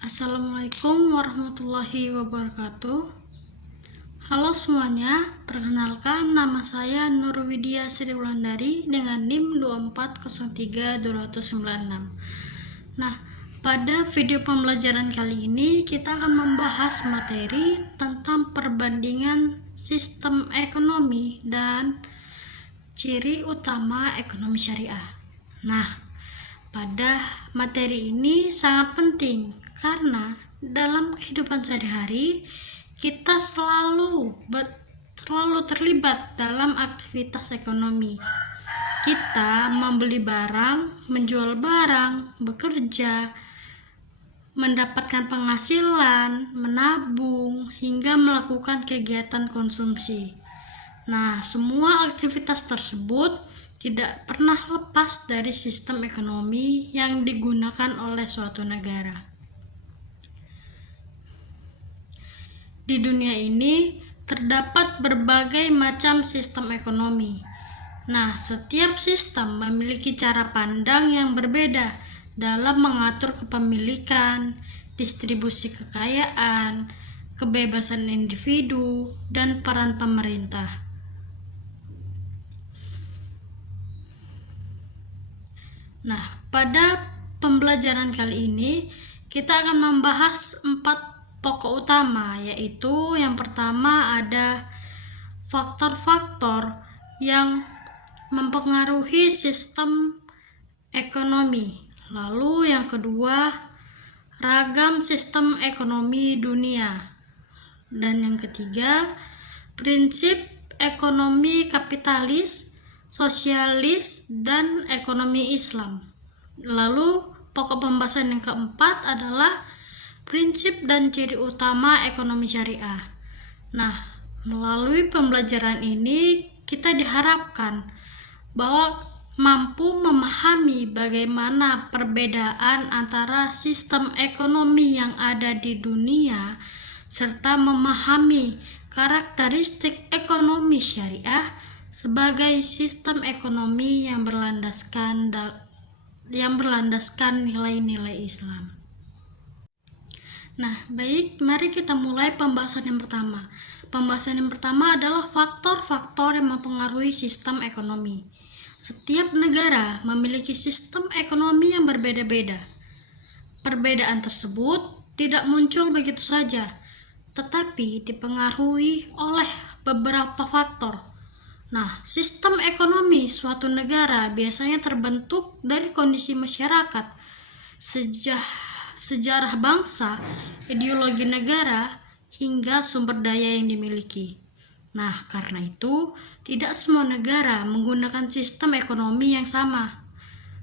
Assalamualaikum warahmatullahi wabarakatuh. Halo semuanya, perkenalkan nama saya Nurwidya Sri Wulandari dengan NIM 2403296. Nah, pada video pembelajaran kali ini kita akan membahas materi tentang perbandingan sistem ekonomi dan ciri utama ekonomi syariah. Nah, pada materi ini sangat penting karena dalam kehidupan sehari-hari kita selalu terlibat dalam aktivitas ekonomi. Kita membeli barang, menjual barang, bekerja, mendapatkan penghasilan, menabung, hingga melakukan kegiatan konsumsi. Nah, semua aktivitas tersebut tidak pernah lepas dari sistem ekonomi yang digunakan oleh suatu negara. Di dunia ini terdapat berbagai macam sistem ekonomi. Nah, setiap sistem memiliki cara pandang yang berbeda dalam mengatur kepemilikan, distribusi kekayaan, kebebasan individu, dan peran pemerintah. Nah, pada pembelajaran kali ini kita akan membahas 4 pokok utama, yaitu yang pertama ada faktor-faktor yang mempengaruhi sistem ekonomi. Lalu yang kedua, ragam sistem ekonomi dunia. Dan yang ketiga, prinsip ekonomi kapitalis, sosialis, dan ekonomi Islam. Lalu pokok pembahasan yang keempat adalah prinsip dan ciri utama ekonomi syariah. Nah, melalui pembelajaran ini kita diharapkan bahwa mampu memahami bagaimana perbedaan antara sistem ekonomi yang ada di dunia serta memahami karakteristik ekonomi syariah sebagai sistem ekonomi yang berlandaskan nilai-nilai Islam. Nah, baik, mari kita mulai pembahasan yang pertama. Pembahasan yang pertama adalah faktor-faktor yang mempengaruhi sistem ekonomi. Setiap negara memiliki sistem ekonomi yang berbeda-beda. Perbedaan tersebut tidak muncul begitu saja, tetapi dipengaruhi oleh beberapa faktor. Nah, sistem ekonomi suatu negara biasanya terbentuk dari kondisi masyarakat, sejarah bangsa, ideologi negara, hingga sumber daya yang dimiliki. Nah, karena itu, tidak semua negara menggunakan sistem ekonomi yang sama.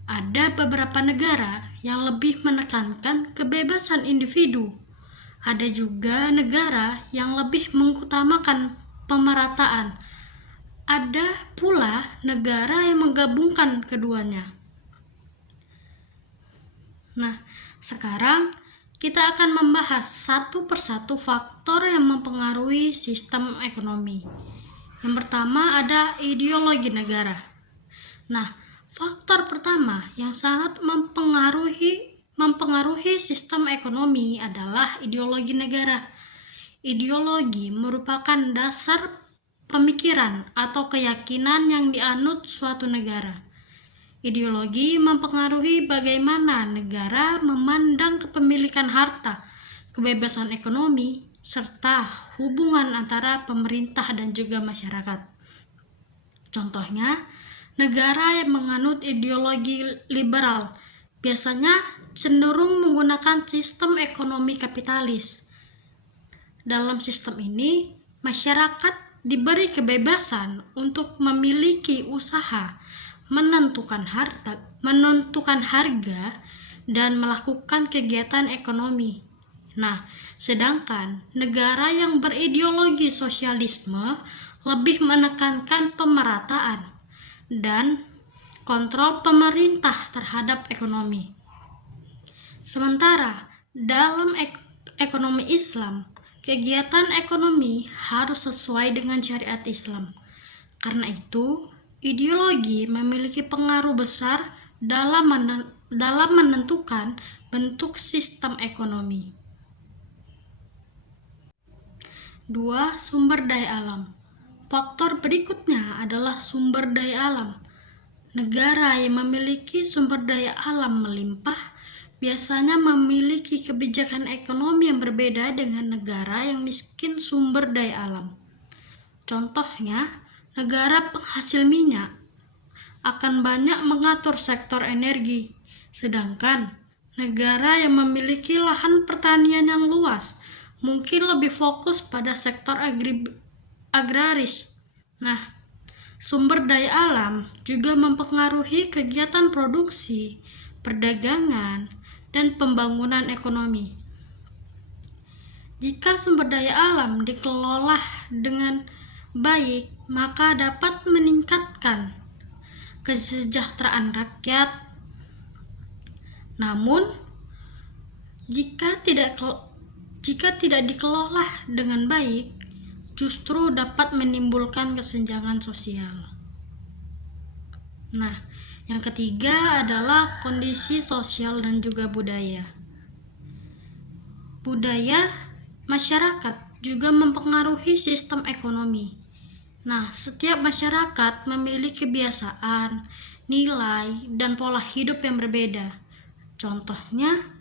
Ada beberapa negara yang lebih menekankan kebebasan individu. Ada juga negara yang lebih mengutamakan pemerataan. Ada pula negara yang menggabungkan keduanya. Nah, sekarang kita akan membahas satu persatu faktor yang mempengaruhi sistem ekonomi. Yang pertama ada ideologi negara. Nah, faktor pertama yang sangat mempengaruhi sistem ekonomi adalah ideologi negara. Ideologi merupakan dasar pemikiran atau keyakinan yang dianut suatu negara. Ideologi mempengaruhi bagaimana negara memandang kepemilikan harta, kebebasan ekonomi, serta hubungan antara pemerintah dan juga masyarakat. Contohnya, negara yang menganut ideologi liberal biasanya cenderung menggunakan sistem ekonomi kapitalis. Dalam sistem ini, masyarakat diberi kebebasan untuk memiliki usaha, menentukan harga, dan melakukan kegiatan ekonomi. Nah, sedangkan negara yang berideologi sosialisme lebih menekankan pemerataan dan kontrol pemerintah terhadap ekonomi. Sementara dalam ekonomi Islam, kegiatan ekonomi harus sesuai dengan syariat Islam. Karena itu, ideologi memiliki pengaruh besar dalam dalam menentukan bentuk sistem ekonomi. 2. Sumber daya alam. Faktor berikutnya adalah sumber daya alam. Negara yang memiliki sumber daya alam melimpah biasanya memiliki kebijakan ekonomi yang berbeda dengan negara yang miskin sumber daya alam. Contohnya, negara penghasil minyak akan banyak mengatur sektor energi, sedangkan negara yang memiliki lahan pertanian yang luas mungkin lebih fokus pada sektor agraris. Nah, sumber daya alam juga mempengaruhi kegiatan produksi, perdagangan, dan pembangunan ekonomi. Jika sumber daya alam dikelola dengan baik, maka dapat meningkatkan kesejahteraan rakyat. Namun, jika tidak dikelola dengan baik, justru dapat menimbulkan kesenjangan sosial. Nah, yang ketiga adalah kondisi sosial dan juga budaya. Budaya masyarakat juga mempengaruhi sistem ekonomi. Nah, setiap masyarakat memiliki kebiasaan, nilai, dan pola hidup yang berbeda. Contohnya,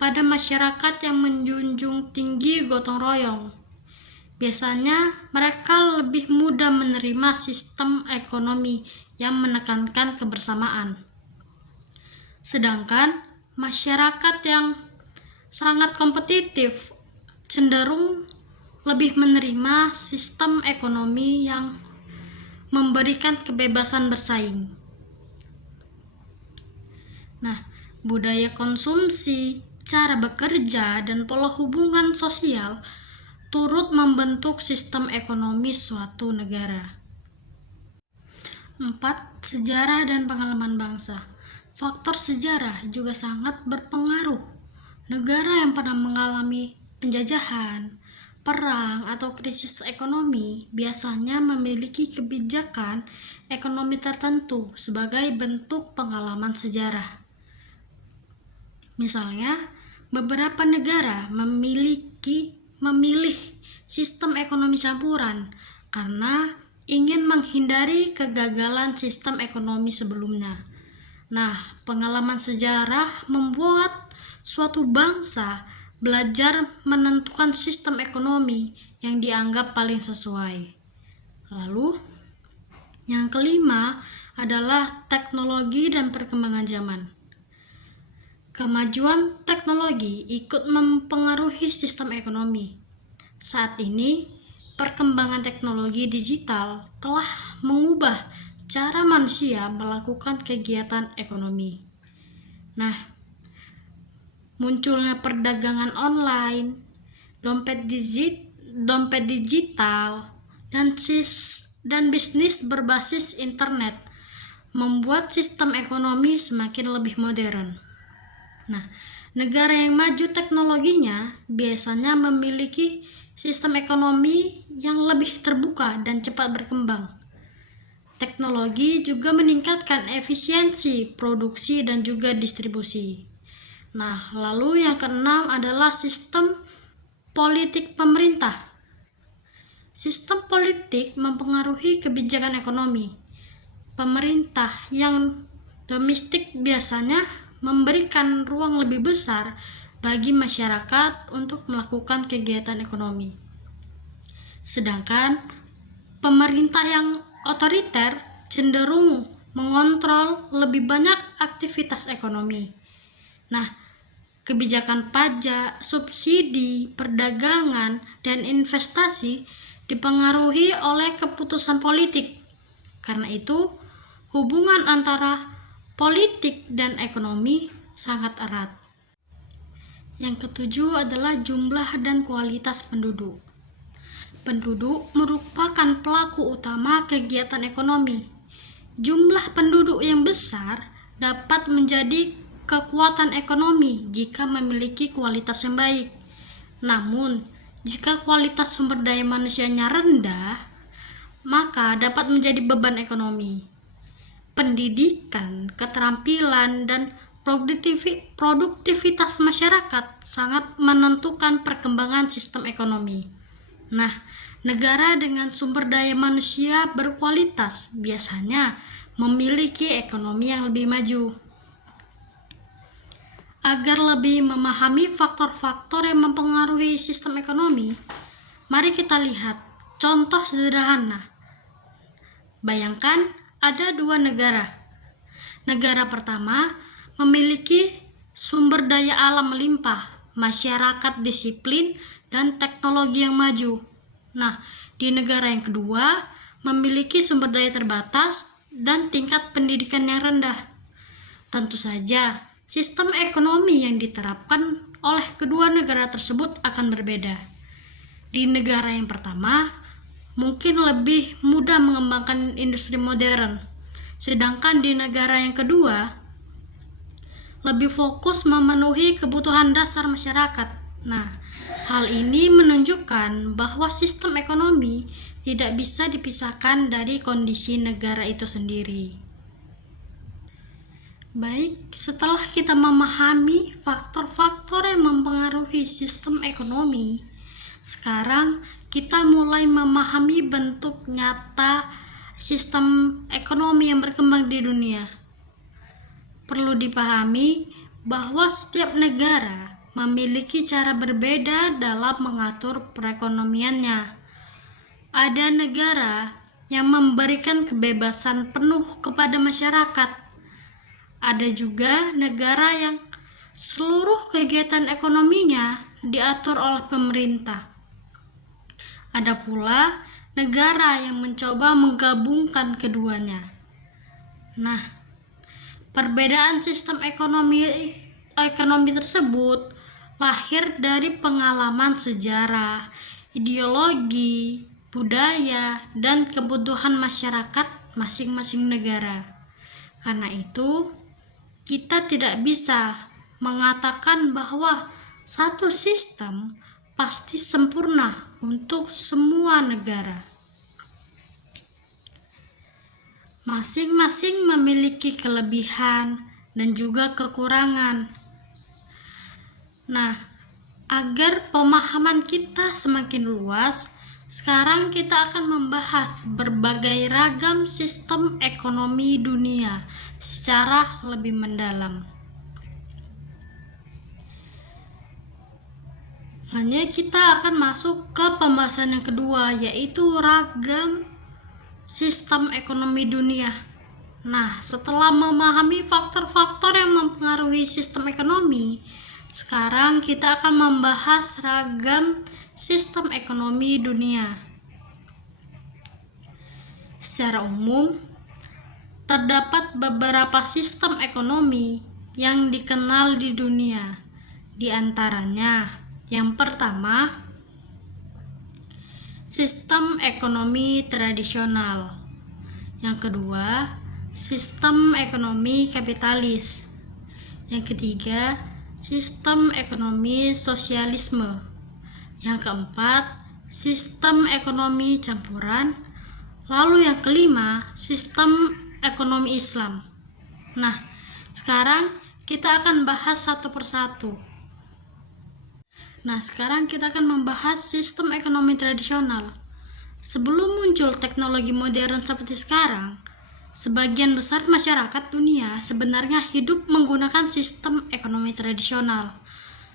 pada masyarakat yang menjunjung tinggi gotong royong, biasanya mereka lebih mudah menerima sistem ekonomi yang menekankan kebersamaan. Sedangkan masyarakat yang sangat kompetitif cenderung lebih menerima sistem ekonomi yang memberikan kebebasan bersaing. Nah, budaya konsumsi, cara bekerja, dan pola hubungan sosial turut membentuk sistem ekonomi suatu negara. 4. Sejarah dan pengalaman bangsa. Faktor sejarah juga sangat berpengaruh. Negara yang pernah mengalami penjajahan, perang, atau krisis ekonomi biasanya memiliki kebijakan ekonomi tertentu sebagai bentuk pengalaman sejarah. Misalnya, beberapa negara memilih sistem ekonomi campuran karena ingin menghindari kegagalan sistem ekonomi sebelumnya. Nah, pengalaman sejarah membuat suatu bangsa belajar menentukan sistem ekonomi yang dianggap paling sesuai. Lalu, yang kelima adalah teknologi dan perkembangan zaman. Kemajuan teknologi ikut mempengaruhi sistem ekonomi. Saat ini, perkembangan teknologi digital telah mengubah cara manusia melakukan kegiatan ekonomi. Nah, munculnya perdagangan online, dompet digital, dan bisnis berbasis internet membuat sistem ekonomi semakin lebih modern. Nah, negara yang maju teknologinya biasanya memiliki sistem ekonomi yang lebih terbuka dan cepat berkembang. Teknologi juga meningkatkan efisiensi produksi dan juga distribusi. Nah, lalu yang keenam adalah sistem politik pemerintah. Sistem politik mempengaruhi kebijakan ekonomi. Pemerintah yang domestik biasanya memberikan ruang lebih besar bagi masyarakat untuk melakukan kegiatan ekonomi. Sedangkan pemerintah yang otoriter cenderung mengontrol lebih banyak aktivitas ekonomi. Nah, kebijakan pajak, subsidi, perdagangan, dan investasi dipengaruhi oleh keputusan politik. Karena itu, hubungan antara politik dan ekonomi sangat erat. Yang ketujuh adalah jumlah dan kualitas penduduk. Penduduk merupakan pelaku utama kegiatan ekonomi. Jumlah penduduk yang besar dapat menjadi kekuatan ekonomi jika memiliki kualitas yang baik. Namun, jika kualitas sumber daya manusianya rendah, maka dapat menjadi beban ekonomi. Pendidikan, keterampilan, dan produktivitas masyarakat sangat menentukan perkembangan sistem ekonomi. Nah, negara dengan sumber daya manusia berkualitas biasanya memiliki ekonomi yang lebih maju. Agar lebih memahami faktor-faktor yang mempengaruhi sistem ekonomi, mari kita lihat contoh sederhana. Bayangkan ada dua negara. Negara pertama memiliki sumber daya alam melimpah, masyarakat disiplin, dan teknologi yang maju. Nah, di negara yang kedua memiliki sumber daya terbatas dan tingkat pendidikan yang rendah. Tentu saja, sistem ekonomi yang diterapkan oleh kedua negara tersebut akan berbeda. Di negara yang pertama, mungkin lebih mudah mengembangkan industri modern, sedangkan di negara yang kedua, lebih fokus memenuhi kebutuhan dasar masyarakat. Nah, hal ini menunjukkan bahwa sistem ekonomi tidak bisa dipisahkan dari kondisi negara itu sendiri. Baik, setelah kita memahami faktor-faktor yang mempengaruhi sistem ekonomi, sekarang kita mulai memahami bentuk nyata sistem ekonomi yang berkembang di dunia. Perlu dipahami bahwa setiap negara memiliki cara berbeda dalam mengatur perekonomiannya. Ada negara yang memberikan kebebasan penuh kepada masyarakat. Ada juga negara yang seluruh kegiatan ekonominya diatur oleh pemerintah. Ada pula negara yang mencoba menggabungkan keduanya. Nah, perbedaan sistem ekonomi tersebut lahir dari pengalaman sejarah, ideologi, budaya, dan kebutuhan masyarakat masing-masing negara. Karena itu, kita tidak bisa mengatakan bahwa satu sistem pasti sempurna untuk semua negara. Masing-masing memiliki kelebihan dan juga kekurangan. Nah, agar pemahaman kita semakin luas, sekarang kita akan membahas berbagai ragam sistem ekonomi dunia secara lebih mendalam. Hanya kita akan masuk ke pembahasan yang kedua, yaitu ragam sistem ekonomi dunia. Nah, setelah memahami faktor-faktor yang mempengaruhi sistem ekonomi, sekarang kita akan membahas ragam sistem ekonomi dunia. Secara umum, terdapat beberapa sistem ekonomi yang dikenal di dunia. Di antaranya, yang pertama, sistem ekonomi tradisional. Yang kedua, sistem ekonomi kapitalis. Yang ketiga, sistem ekonomi sosialisme. Yang keempat, sistem ekonomi campuran. Lalu yang kelima, sistem ekonomi Islam. Nah, sekarang kita akan bahas satu persatu. Nah, sekarang kita akan membahas sistem ekonomi tradisional. Sebelum muncul teknologi modern seperti sekarang, sebagian besar masyarakat dunia sebenarnya hidup menggunakan sistem ekonomi tradisional.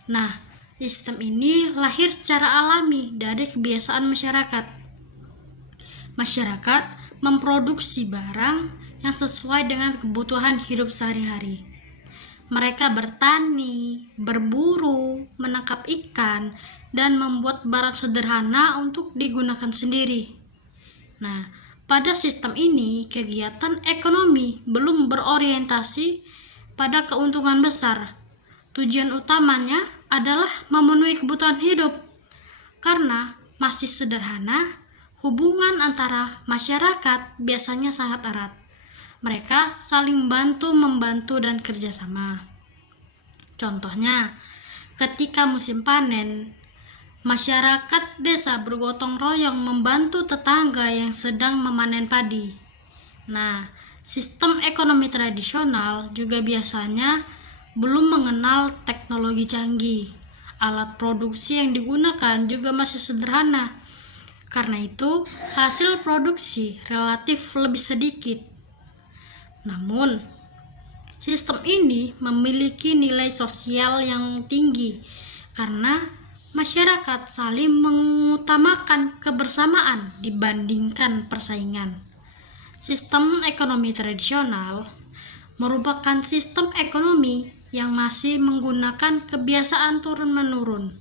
Nah, sistem ini lahir secara alami dari kebiasaan masyarakat. Masyarakat memproduksi barang yang sesuai dengan kebutuhan hidup sehari-hari. Mereka bertani, berburu, menangkap ikan, dan membuat barang sederhana untuk digunakan sendiri. Nah, pada sistem ini, kegiatan ekonomi belum berorientasi pada keuntungan besar. Tujuan utamanya adalah memenuhi kebutuhan hidup. Karena masih sederhana, hubungan antara masyarakat biasanya sangat erat. Mereka saling membantu dan kerjasama. Contohnya, ketika musim panen, masyarakat desa bergotong royong membantu tetangga yang sedang memanen padi. Nah, sistem ekonomi tradisional juga biasanya belum mengenal teknologi canggih. Alat produksi yang digunakan juga masih sederhana. Karena itu, hasil produksi relatif lebih sedikit. Namun, sistem ini memiliki nilai sosial yang tinggi karena masyarakat saling mengutamakan kebersamaan dibandingkan persaingan. Sistem ekonomi tradisional merupakan sistem ekonomi yang masih menggunakan kebiasaan turun-menurun.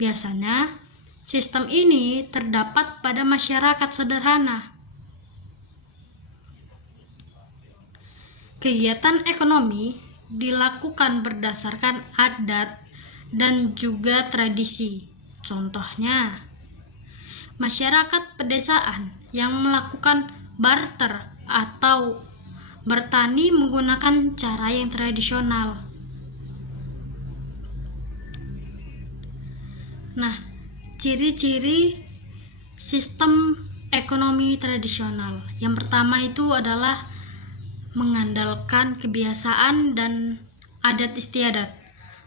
Biasanya, sistem ini terdapat pada masyarakat sederhana. Kegiatan ekonomi dilakukan berdasarkan adat dan juga tradisi. Contohnya, masyarakat pedesaan yang melakukan barter atau bertani menggunakan cara yang tradisional. Nah, ciri-ciri sistem ekonomi tradisional. Yang pertama itu adalah mengandalkan kebiasaan dan adat istiadat.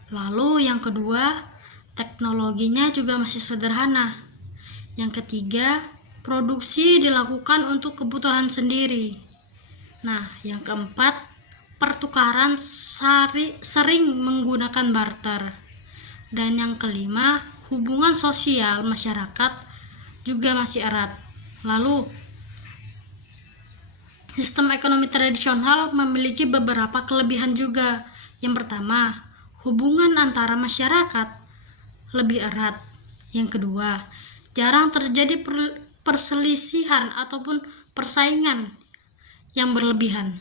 Lalu yang kedua, teknologinya juga masih sederhana. Yang ketiga, produksi dilakukan untuk kebutuhan sendiri. Nah, yang keempat, pertukaran sering menggunakan barter. Dan yang kelima, hubungan sosial masyarakat juga masih erat. Lalu, sistem ekonomi tradisional memiliki beberapa kelebihan juga. Yang pertama, hubungan antara masyarakat lebih erat. Yang kedua, jarang terjadi perselisihan ataupun persaingan yang berlebihan.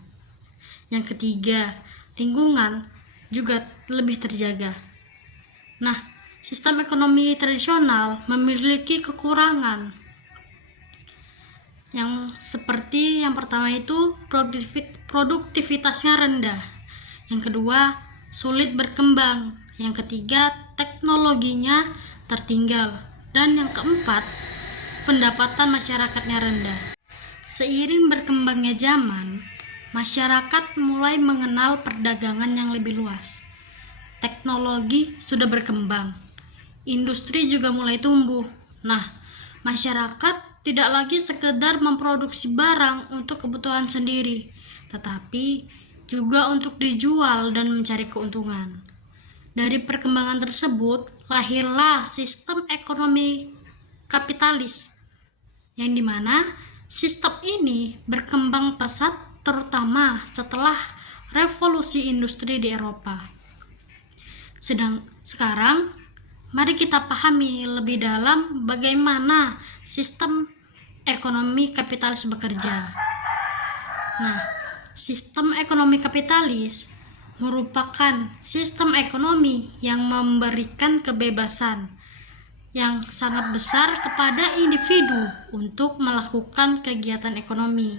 Yang ketiga, lingkungan juga lebih terjaga. Nah, sistem ekonomi tradisional memiliki kekurangan yang seperti yang pertama itu produktivitasnya rendah. Yang kedua, sulit berkembang. Yang ketiga, teknologinya tertinggal. Dan yang keempat, pendapatan masyarakatnya rendah. Seiring berkembangnya zaman, masyarakat mulai mengenal perdagangan yang lebih luas. Teknologi sudah berkembang. Industri juga mulai tumbuh. Nah, masyarakat tidak lagi sekedar memproduksi barang untuk kebutuhan sendiri, tetapi juga untuk dijual dan mencari keuntungan. Dari perkembangan tersebut, lahirlah sistem ekonomi kapitalis, yang dimana sistem ini berkembang pesat terutama setelah revolusi industri di Eropa. Sekarang, mari kita pahami lebih dalam bagaimana sistem ekonomi kapitalis bekerja. Nah, sistem ekonomi kapitalis merupakan sistem ekonomi yang memberikan kebebasan yang sangat besar kepada individu untuk melakukan kegiatan ekonomi.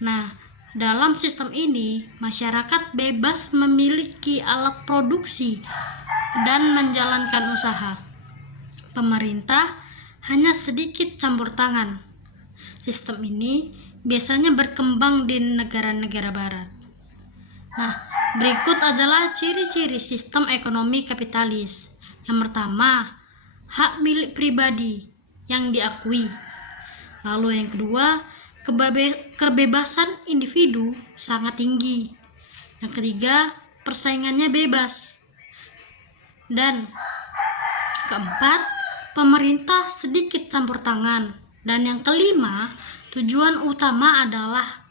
Nah, dalam sistem ini, masyarakat bebas memiliki alat produksi dan menjalankan usaha. Pemerintah hanya sedikit campur tangan. Sistem ini biasanya berkembang di negara-negara barat. Nah, berikut adalah ciri-ciri sistem ekonomi kapitalis. Yang pertama, hak milik pribadi yang diakui. Lalu yang kedua, kebebasan individu sangat tinggi. Yang ketiga, persaingannya bebas. Dan keempat, pemerintah sedikit campur tangan. Dan yang kelima, tujuan utama adalah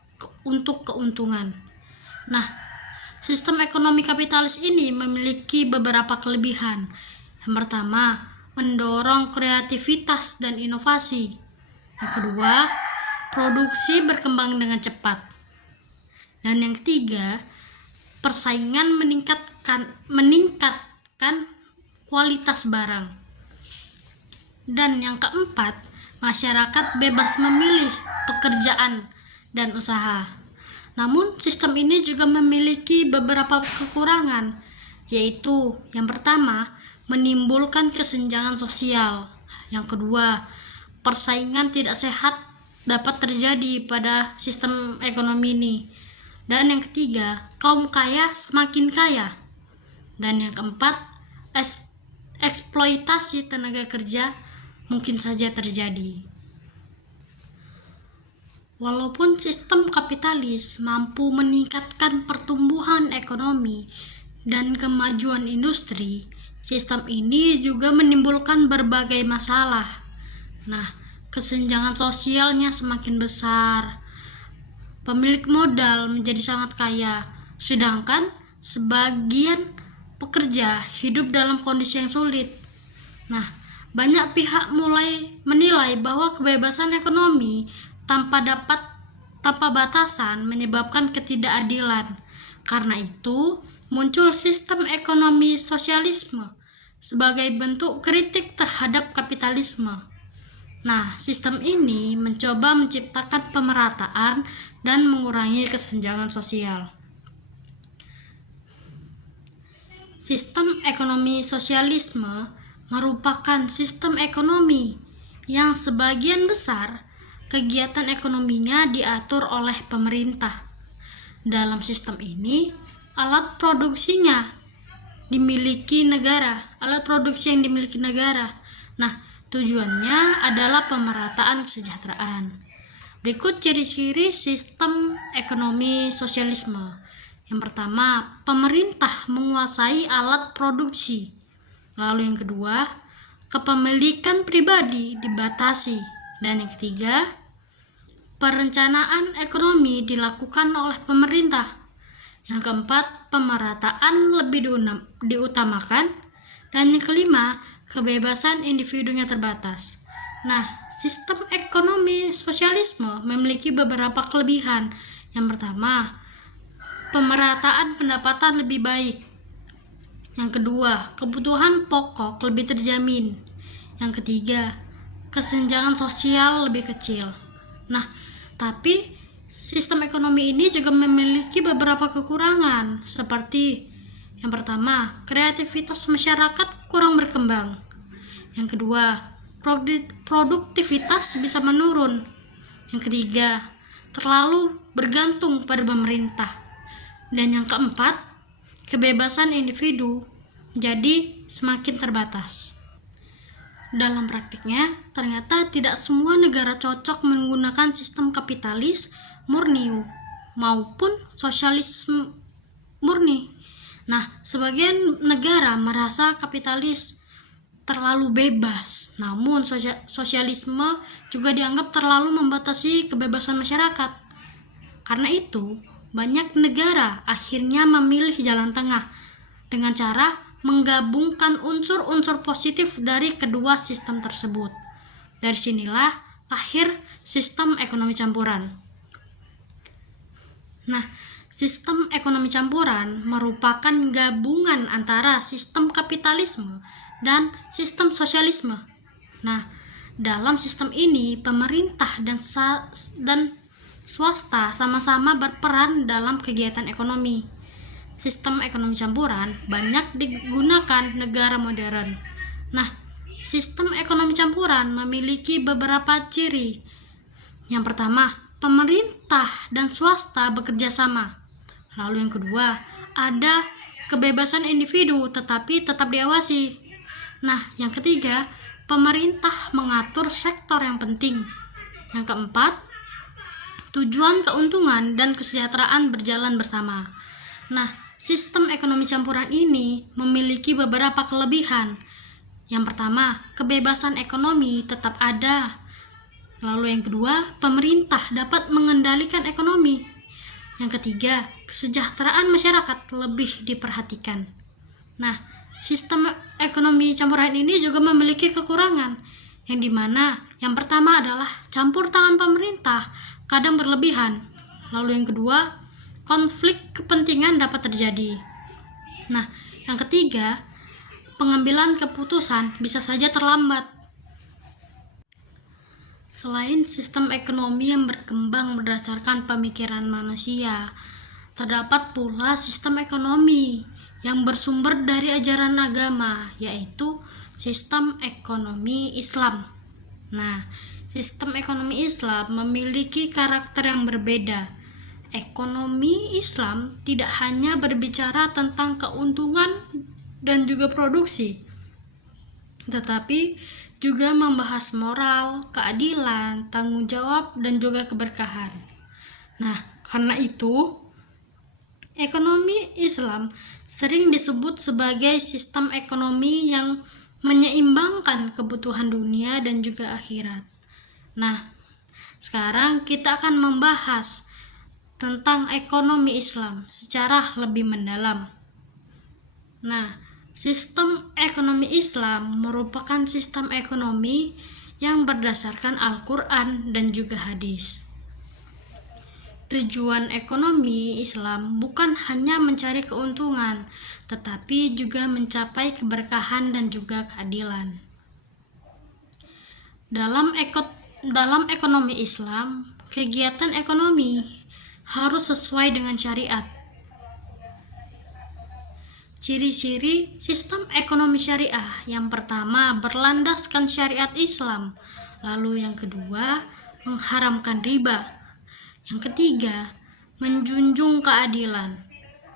untuk keuntungan. Nah, sistem ekonomi kapitalis ini memiliki beberapa kelebihan. Yang pertama, mendorong kreativitas dan inovasi. Yang kedua, produksi berkembang dengan cepat. Dan yang ketiga, persaingan meningkatkan kualitas barang. Dan yang keempat, masyarakat bebas memilih pekerjaan dan usaha. Namun, sistem ini juga memiliki beberapa kekurangan, yaitu yang pertama, menimbulkan kesenjangan sosial. Yang kedua, persaingan tidak sehat dapat terjadi pada sistem ekonomi ini. Dan yang ketiga, kaum kaya semakin kaya Dan yang keempat, eksploitasi tenaga kerja mungkin saja terjadi. Walaupun sistem kapitalis mampu meningkatkan pertumbuhan ekonomi dan kemajuan industri, sistem ini juga menimbulkan berbagai masalah. Nah, kesenjangan sosialnya semakin besar. Pemilik modal menjadi sangat kaya, sedangkan sebagian pekerja hidup dalam kondisi yang sulit. Nah, banyak pihak mulai menilai bahwa kebebasan ekonomi tanpa batasan menyebabkan ketidakadilan. Karena itu, muncul sistem ekonomi sosialisme sebagai bentuk kritik terhadap kapitalisme. Nah, sistem ini mencoba menciptakan pemerataan dan mengurangi kesenjangan sosial. Sistem ekonomi sosialisme merupakan sistem ekonomi yang sebagian besar kegiatan ekonominya diatur oleh pemerintah. Dalam sistem ini, alat produksi yang dimiliki negara. Nah, tujuannya adalah pemerataan kesejahteraan. Berikut ciri-ciri sistem ekonomi sosialisme. Yang pertama, pemerintah menguasai alat produksi. Lalu yang kedua, kepemilikan pribadi dibatasi. Dan yang ketiga, perencanaan ekonomi dilakukan oleh pemerintah. Yang keempat, pemerataan lebih diutamakan. Dan yang kelima, kebebasan individunya terbatas. Nah, sistem ekonomi sosialisme memiliki beberapa kelebihan. Yang pertama, pemerataan pendapatan lebih baik. Yang kedua, kebutuhan pokok lebih terjamin. Yang ketiga, kesenjangan sosial lebih kecil. Nah, tapi sistem ekonomi ini juga memiliki beberapa kekurangan, seperti yang pertama, kreativitas masyarakat kurang berkembang. Yang kedua, produktivitas bisa menurun. Yang ketiga, terlalu bergantung pada pemerintah. Dan yang keempat, kebebasan individu jadi semakin terbatas. Dalam praktiknya, ternyata tidak semua negara cocok menggunakan sistem kapitalis murni maupun sosialisme murni. Nah, sebagian negara merasa kapitalis terlalu bebas, namun sosialisme juga dianggap terlalu membatasi kebebasan masyarakat. Karena itu, banyak negara akhirnya memilih jalan tengah dengan cara menggabungkan unsur-unsur positif dari kedua sistem tersebut. Dari sinilah lahir sistem ekonomi campuran. Nah, sistem ekonomi campuran merupakan gabungan antara sistem kapitalisme dan sistem sosialisme. Nah, dalam sistem ini pemerintah dan swasta sama-sama berperan dalam kegiatan ekonomi. Sistem ekonomi campuran banyak digunakan negara modern. Nah, sistem ekonomi campuran memiliki beberapa ciri. Yang pertama, pemerintah dan swasta bekerja sama. Lalu yang kedua, ada kebebasan individu tetapi tetap diawasi. Nah, yang ketiga, pemerintah mengatur sektor yang penting. Yang keempat, tujuan keuntungan dan kesejahteraan berjalan bersama. Nah, sistem ekonomi campuran ini memiliki beberapa kelebihan. Yang pertama, kebebasan ekonomi tetap ada. Lalu yang kedua, pemerintah dapat mengendalikan ekonomi. Yang ketiga, kesejahteraan masyarakat lebih diperhatikan. Nah, sistem ekonomi campuran ini juga memiliki kekurangan, yang dimana yang pertama adalah campur tangan pemerintah kadang berlebihan. Lalu yang kedua, konflik kepentingan dapat terjadi. Nah, yang ketiga, pengambilan keputusan bisa saja terlambat. Selain sistem ekonomi yang berkembang berdasarkan pemikiran manusia, terdapat pula sistem ekonomi yang bersumber dari ajaran agama, yaitu sistem ekonomi Islam. Nah, sistem ekonomi Islam memiliki karakter yang berbeda. ekonomi Islam tidak hanya berbicara tentang keuntungan dan juga produksi, tetapi juga membahas moral, keadilan, tanggung jawab, dan juga keberkahan. Nah, karena itu, ekonomi Islam sering disebut sebagai sistem ekonomi yang menyeimbangkan kebutuhan dunia dan juga akhirat. Nah, sekarang kita akan membahas tentang ekonomi Islam secara lebih mendalam. Nah, sistem ekonomi Islam merupakan sistem ekonomi yang berdasarkan Al-Quran dan juga hadis. Tujuan ekonomi Islam bukan hanya mencari keuntungan, tetapi juga mencapai keberkahan dan juga keadilan. Dalam ekonomi Islam, kegiatan ekonomi harus sesuai dengan syariat. Ciri-ciri sistem ekonomi syariah: yang pertama, berlandaskan syariat Islam. Lalu yang kedua, mengharamkan riba. Yang ketiga, menjunjung keadilan.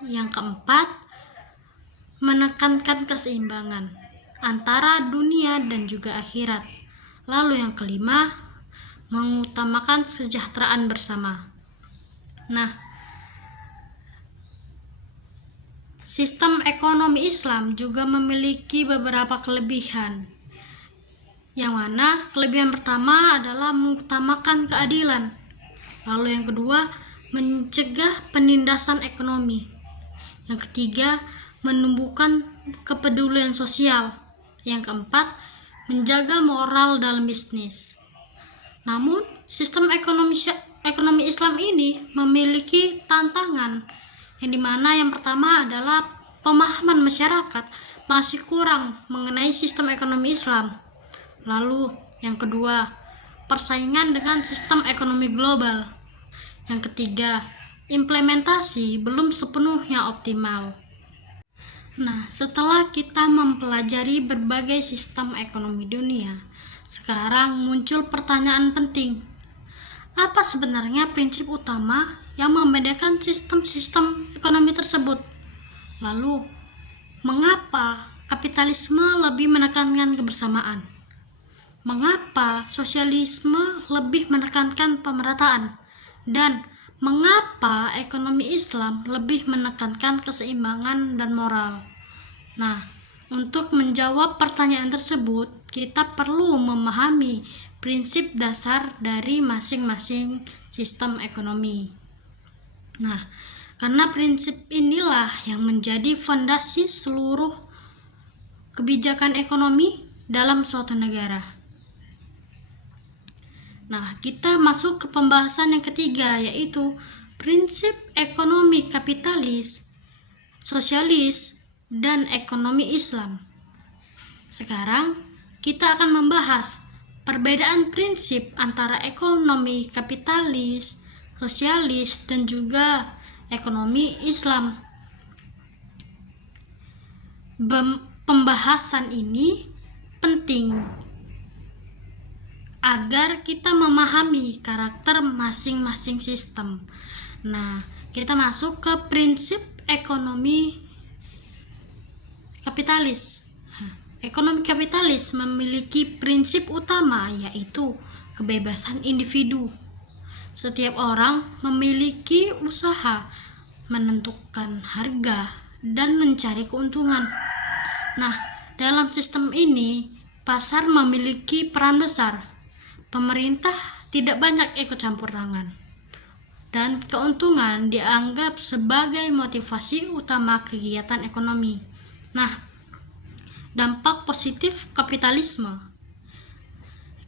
Yang keempat, menekankan keseimbangan antara dunia dan juga akhirat. Lalu yang kelima, mengutamakan kesejahteraan bersama. Nah, sistem ekonomi Islam juga memiliki beberapa kelebihan. Yang mana kelebihan pertama adalah mengutamakan keadilan. Lalu yang kedua, mencegah penindasan ekonomi. Yang ketiga, menumbuhkan kepedulian sosial. Yang keempat, menjaga moral dalam bisnis. Namun, sistem ekonomi Islam ini memiliki tantangan, yang dimana yang pertama adalah pemahaman masyarakat masih kurang mengenai sistem ekonomi Islam. Lalu yang kedua, persaingan dengan sistem ekonomi global. Yang ketiga, implementasi belum sepenuhnya optimal. Nah, setelah kita mempelajari berbagai sistem ekonomi dunia, sekarang muncul pertanyaan penting. Apa sebenarnya prinsip utama yang membedakan sistem-sistem ekonomi tersebut? Lalu, mengapa kapitalisme lebih menekankan kebersamaan? Mengapa sosialisme lebih menekankan pemerataan? Dan mengapa ekonomi Islam lebih menekankan keseimbangan dan moral? Nah, untuk menjawab pertanyaan tersebut, kita perlu memahami prinsip dasar dari masing-masing sistem ekonomi. Nah, karena prinsip inilah yang menjadi fondasi seluruh kebijakan ekonomi dalam suatu negara. Nah, kita masuk ke pembahasan yang ketiga, yaitu prinsip ekonomi kapitalis, sosialis, dan ekonomi Islam. Sekarang kita akan membahas perbedaan prinsip antara ekonomi kapitalis, sosialis, dan juga ekonomi Islam. Pembahasan ini penting agar kita memahami karakter masing-masing sistem. Nah, kita masuk ke prinsip ekonomi kapitalis. Ekonomi kapitalis memiliki prinsip utama, yaitu kebebasan individu. Setiap orang memiliki usaha, menentukan harga, dan mencari keuntungan. Nah, dalam sistem ini, pasar memiliki peran besar. Pemerintah tidak banyak ikut campur tangan. Dan keuntungan dianggap sebagai motivasi utama kegiatan ekonomi. Nah, dampak positif kapitalisme.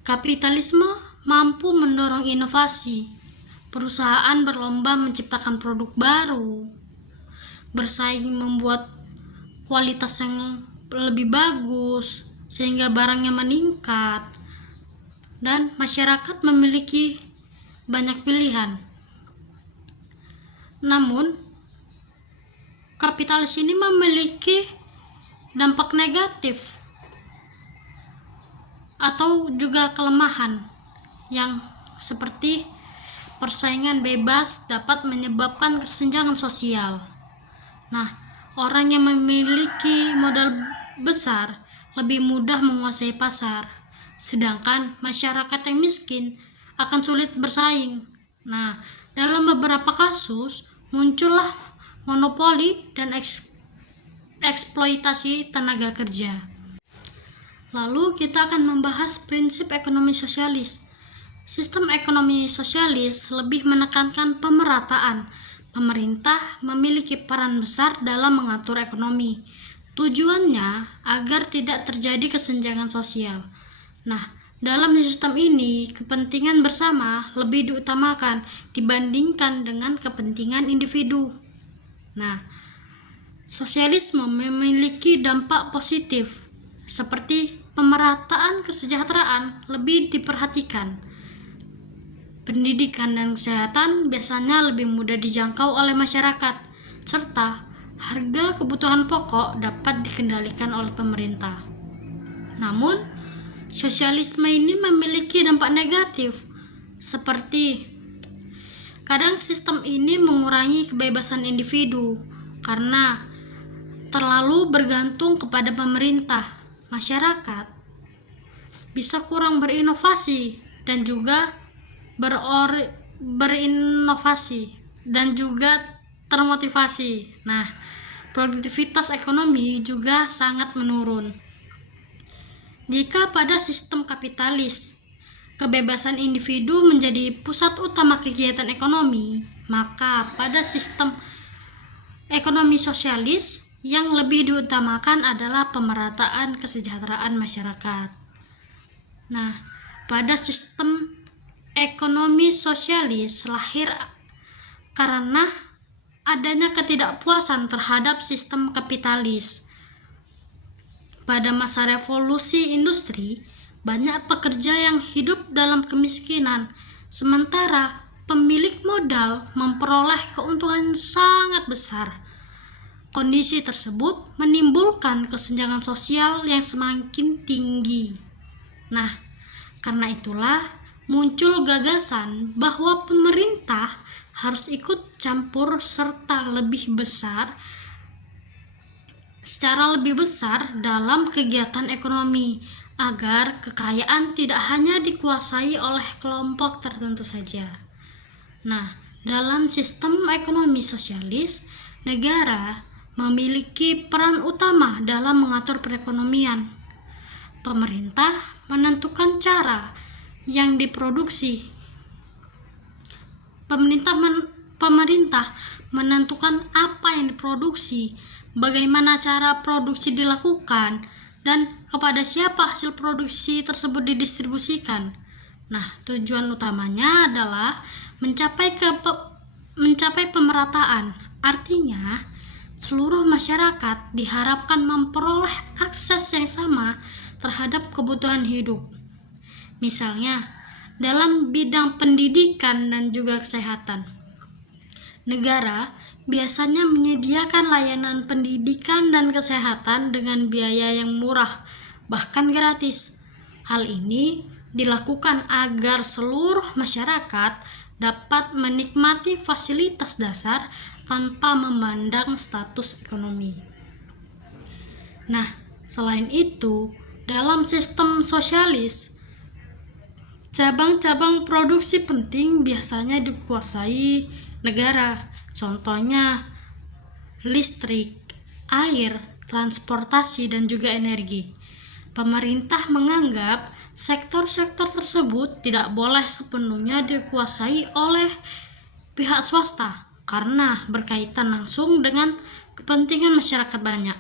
Kapitalisme mampu mendorong inovasi. Perusahaan berlomba menciptakan produk baru, bersaing membuat kualitas yang lebih bagus, sehingga barangnya meningkat, dan masyarakat memiliki banyak pilihan. Namun, kapitalis ini memiliki dampak negatif atau juga kelemahan yang seperti persaingan bebas dapat menyebabkan kesenjangan sosial. Nah, orang yang memiliki modal besar lebih mudah menguasai pasar, sedangkan masyarakat yang miskin akan sulit bersaing. Nah, dalam beberapa kasus muncullah monopoli dan eksploitasi tenaga kerja. Lalu kita akan membahas prinsip ekonomi sosialis. Sistem ekonomi sosialis lebih menekankan pemerataan. Pemerintah memiliki peran besar dalam mengatur ekonomi. Tujuannya agar tidak terjadi kesenjangan sosial. Nah, dalam sistem ini, kepentingan bersama lebih diutamakan dibandingkan dengan kepentingan individu. Nah, sosialisme memiliki dampak positif, seperti pemerataan kesejahteraan lebih diperhatikan. Pendidikan dan kesehatan biasanya lebih mudah dijangkau oleh masyarakat, serta harga kebutuhan pokok dapat dikendalikan oleh pemerintah. Namun, sosialisme ini memiliki dampak negatif, seperti kadang sistem ini mengurangi kebebasan individu karena terlalu bergantung kepada pemerintah. Masyarakat bisa kurang berinovasi dan juga berinovasi dan juga termotivasi. Nah, produktivitas ekonomi juga sangat menurun. Jika pada sistem kapitalis, kebebasan individu menjadi pusat utama kegiatan ekonomi, maka pada sistem ekonomi sosialis yang lebih diutamakan adalah pemerataan kesejahteraan masyarakat. Nah, pada sistem ekonomi sosialis lahir karena adanya ketidakpuasan terhadap sistem kapitalis. Pada masa revolusi industri, banyak pekerja yang hidup dalam kemiskinan, sementara pemilik modal memperoleh keuntungan sangat besar. Kondisi tersebut menimbulkan kesenjangan sosial yang semakin tinggi. Nah, karena itulah muncul gagasan bahwa pemerintah harus ikut campur serta secara lebih besar dalam kegiatan ekonomi agar kekayaan tidak hanya dikuasai oleh kelompok tertentu saja. Nah, dalam sistem ekonomi sosialis, negara memiliki peran utama dalam mengatur perekonomian. Pemerintah menentukan cara yang diproduksi. Pemerintah menentukan apa yang diproduksi, bagaimana cara produksi dilakukan, dan kepada siapa hasil produksi tersebut didistribusikan. Nah, tujuan utamanya adalah mencapai pemerataan. Artinya, seluruh masyarakat diharapkan memperoleh akses yang sama terhadap kebutuhan hidup. Misalnya, dalam bidang pendidikan dan juga kesehatan. Negara biasanya menyediakan layanan pendidikan dan kesehatan dengan biaya yang murah, bahkan gratis. Hal ini dilakukan agar seluruh masyarakat dapat menikmati fasilitas dasar tanpa memandang status ekonomi. Nah, selain itu, dalam sistem sosialis, cabang-cabang produksi penting biasanya dikuasai negara. Contohnya listrik, air, transportasi, dan juga energi. Pemerintah menganggap sektor-sektor tersebut tidak boleh sepenuhnya dikuasai oleh pihak swasta karena berkaitan langsung dengan kepentingan masyarakat banyak.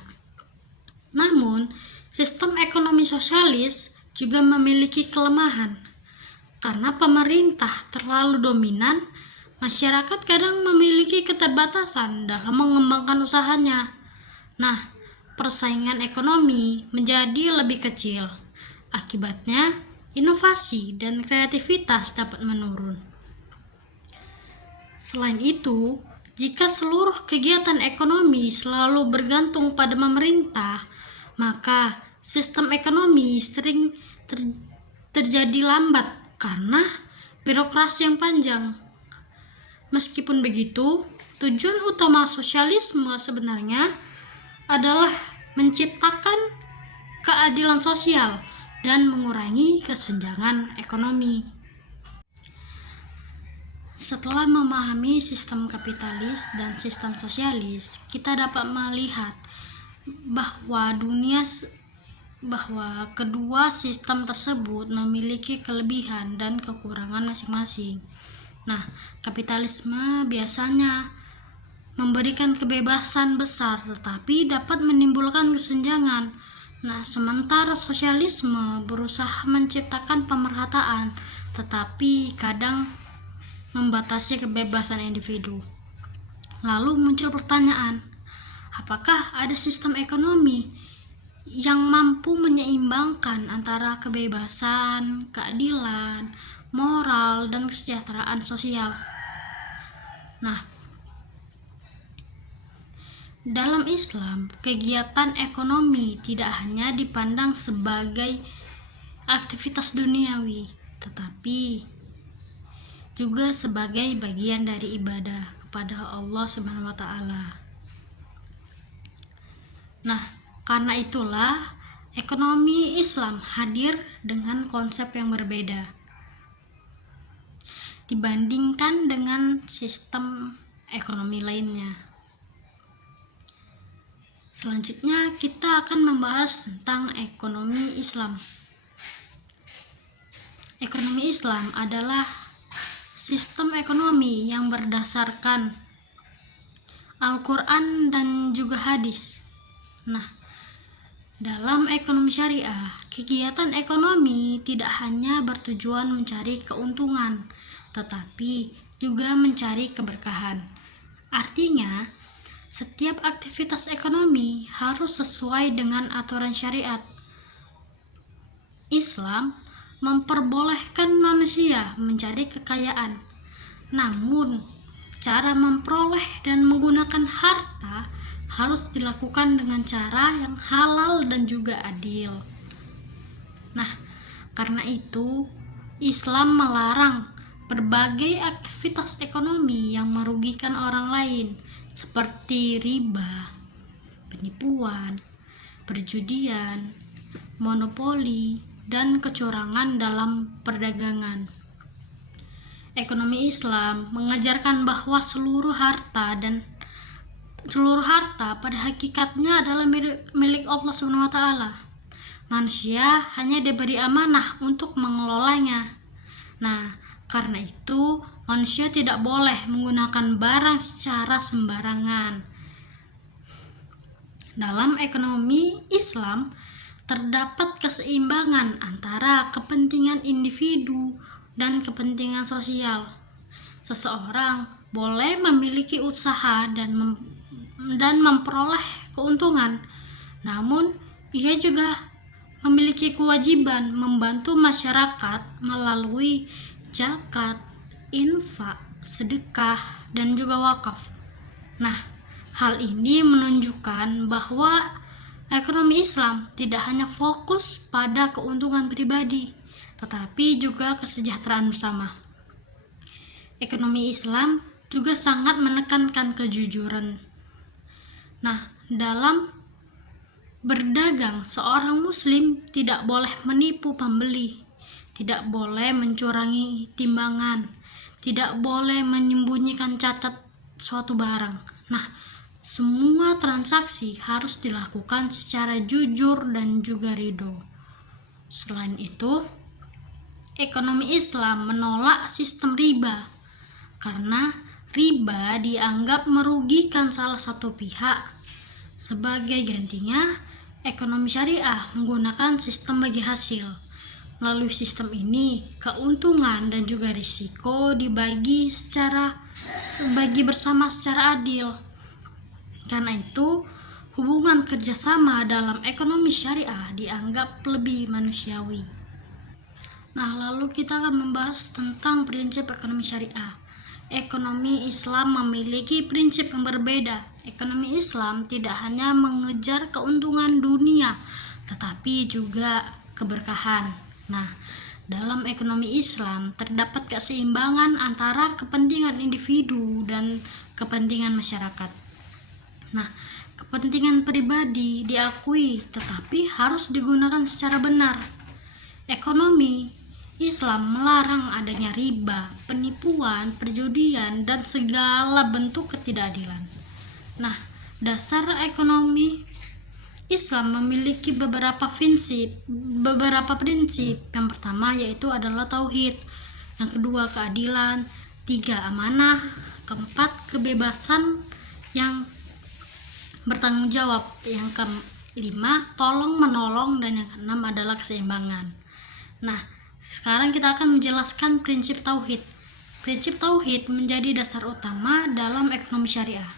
Namun, sistem ekonomi sosialis juga memiliki kelemahan. Karena pemerintah terlalu dominan, masyarakat kadang memiliki keterbatasan dalam mengembangkan usahanya. Nah, persaingan ekonomi menjadi lebih kecil. Akibatnya, inovasi dan kreativitas dapat menurun. Selain itu, jika seluruh kegiatan ekonomi selalu bergantung pada pemerintah, maka sistem ekonomi sering terjadi lambat karena birokrasi yang panjang. Meskipun begitu, tujuan utama sosialisme sebenarnya adalah menciptakan keadilan sosial dan mengurangi kesenjangan ekonomi. Setelah memahami sistem kapitalis dan sistem sosialis, kita dapat melihat bahwa kedua sistem tersebut memiliki kelebihan dan kekurangan masing-masing. Nah, kapitalisme biasanya memberikan kebebasan besar tetapi dapat menimbulkan kesenjangan. Nah, sementara sosialisme berusaha menciptakan pemerataan tetapi kadang membatasi kebebasan individu. Lalu muncul pertanyaan, apakah ada sistem ekonomi yang mampu menyeimbangkan antara kebebasan, keadilan, moral, dan kesejahteraan sosial? Nah, dalam Islam, kegiatan ekonomi tidak hanya dipandang sebagai aktivitas duniawi, tetapi juga sebagai bagian dari ibadah kepada Allah Subhanahu wa taala. Nah, karena itulah ekonomi Islam hadir dengan konsep yang berbeda dibandingkan dengan sistem ekonomi lainnya. Selanjutnya kita akan membahas tentang ekonomi Islam. Ekonomi Islam adalah sistem ekonomi yang berdasarkan Al-Quran dan juga hadis. Nah, dalam ekonomi syariah, kegiatan ekonomi tidak hanya bertujuan mencari keuntungan, tetapi juga mencari keberkahan. Artinya, setiap aktivitas ekonomi harus sesuai dengan aturan syariat. Islam memperbolehkan manusia mencari kekayaan, namun cara memperoleh dan menggunakan harta harus dilakukan dengan cara yang halal dan juga adil. Nah, karena itu Islam melarang berbagai aktivitas ekonomi yang merugikan orang lain seperti riba, penipuan, perjudian, monopoli, dan kecurangan dalam perdagangan. Ekonomi Islam mengajarkan bahwa seluruh harta pada hakikatnya adalah milik Allah Subhanahu wa taala. Manusia hanya diberi amanah untuk mengelolanya. Nah, karena itu manusia tidak boleh menggunakan barang secara sembarangan. Dalam ekonomi Islam terdapat keseimbangan antara kepentingan individu dan kepentingan sosial. Seseorang boleh memiliki usaha dan memperoleh keuntungan, namun ia juga memiliki kewajiban membantu masyarakat melalui zakat, infak, sedekah, dan juga wakaf. Nah, hal ini menunjukkan bahwa ekonomi Islam tidak hanya fokus pada keuntungan pribadi, tetapi juga kesejahteraan bersama. Ekonomi Islam juga sangat menekankan kejujuran. Nah, dalam berdagang, seorang muslim tidak boleh menipu pembeli, tidak boleh mencurangi timbangan, tidak boleh menyembunyikan catat suatu barang. Nah, semua transaksi harus dilakukan secara jujur dan juga ridho. Selain itu, ekonomi Islam menolak sistem riba karena riba dianggap merugikan salah satu pihak. Sebagai gantinya, ekonomi syariah menggunakan sistem bagi hasil. Melalui sistem ini, keuntungan dan juga risiko dibagi bersama secara adil. Karena itu, hubungan kerjasama dalam ekonomi syariah dianggap lebih manusiawi. Nah, lalu kita akan membahas tentang prinsip ekonomi syariah. Ekonomi Islam memiliki prinsip yang berbeda. Ekonomi Islam tidak hanya mengejar keuntungan dunia, tetapi juga keberkahan. Nah, dalam ekonomi Islam terdapat keseimbangan antara kepentingan individu dan kepentingan masyarakat. Nah, kepentingan pribadi diakui tetapi harus digunakan secara benar. Ekonomi Islam melarang adanya riba, penipuan, perjudian, dan segala bentuk ketidakadilan. Nah, dasar ekonomi Islam memiliki beberapa prinsip. Yang pertama yaitu adalah tauhid, yang kedua keadilan, tiga amanah, keempat kebebasan yang bertanggung jawab, yang kelima tolong menolong, dan yang keenam adalah keseimbangan. Nah, sekarang kita akan menjelaskan prinsip tauhid. Prinsip tauhid menjadi dasar utama dalam ekonomi syariah.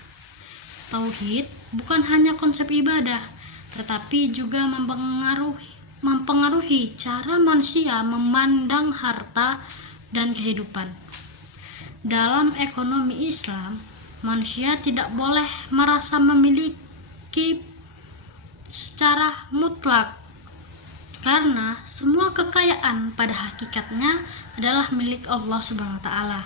Tauhid bukan hanya konsep ibadah, tetapi juga mempengaruhi cara manusia memandang harta dan kehidupan. Dalam ekonomi Islam, manusia tidak boleh merasa memiliki secara mutlak, karena semua kekayaan pada hakikatnya adalah milik Allah Subhanahu wa Ta'ala.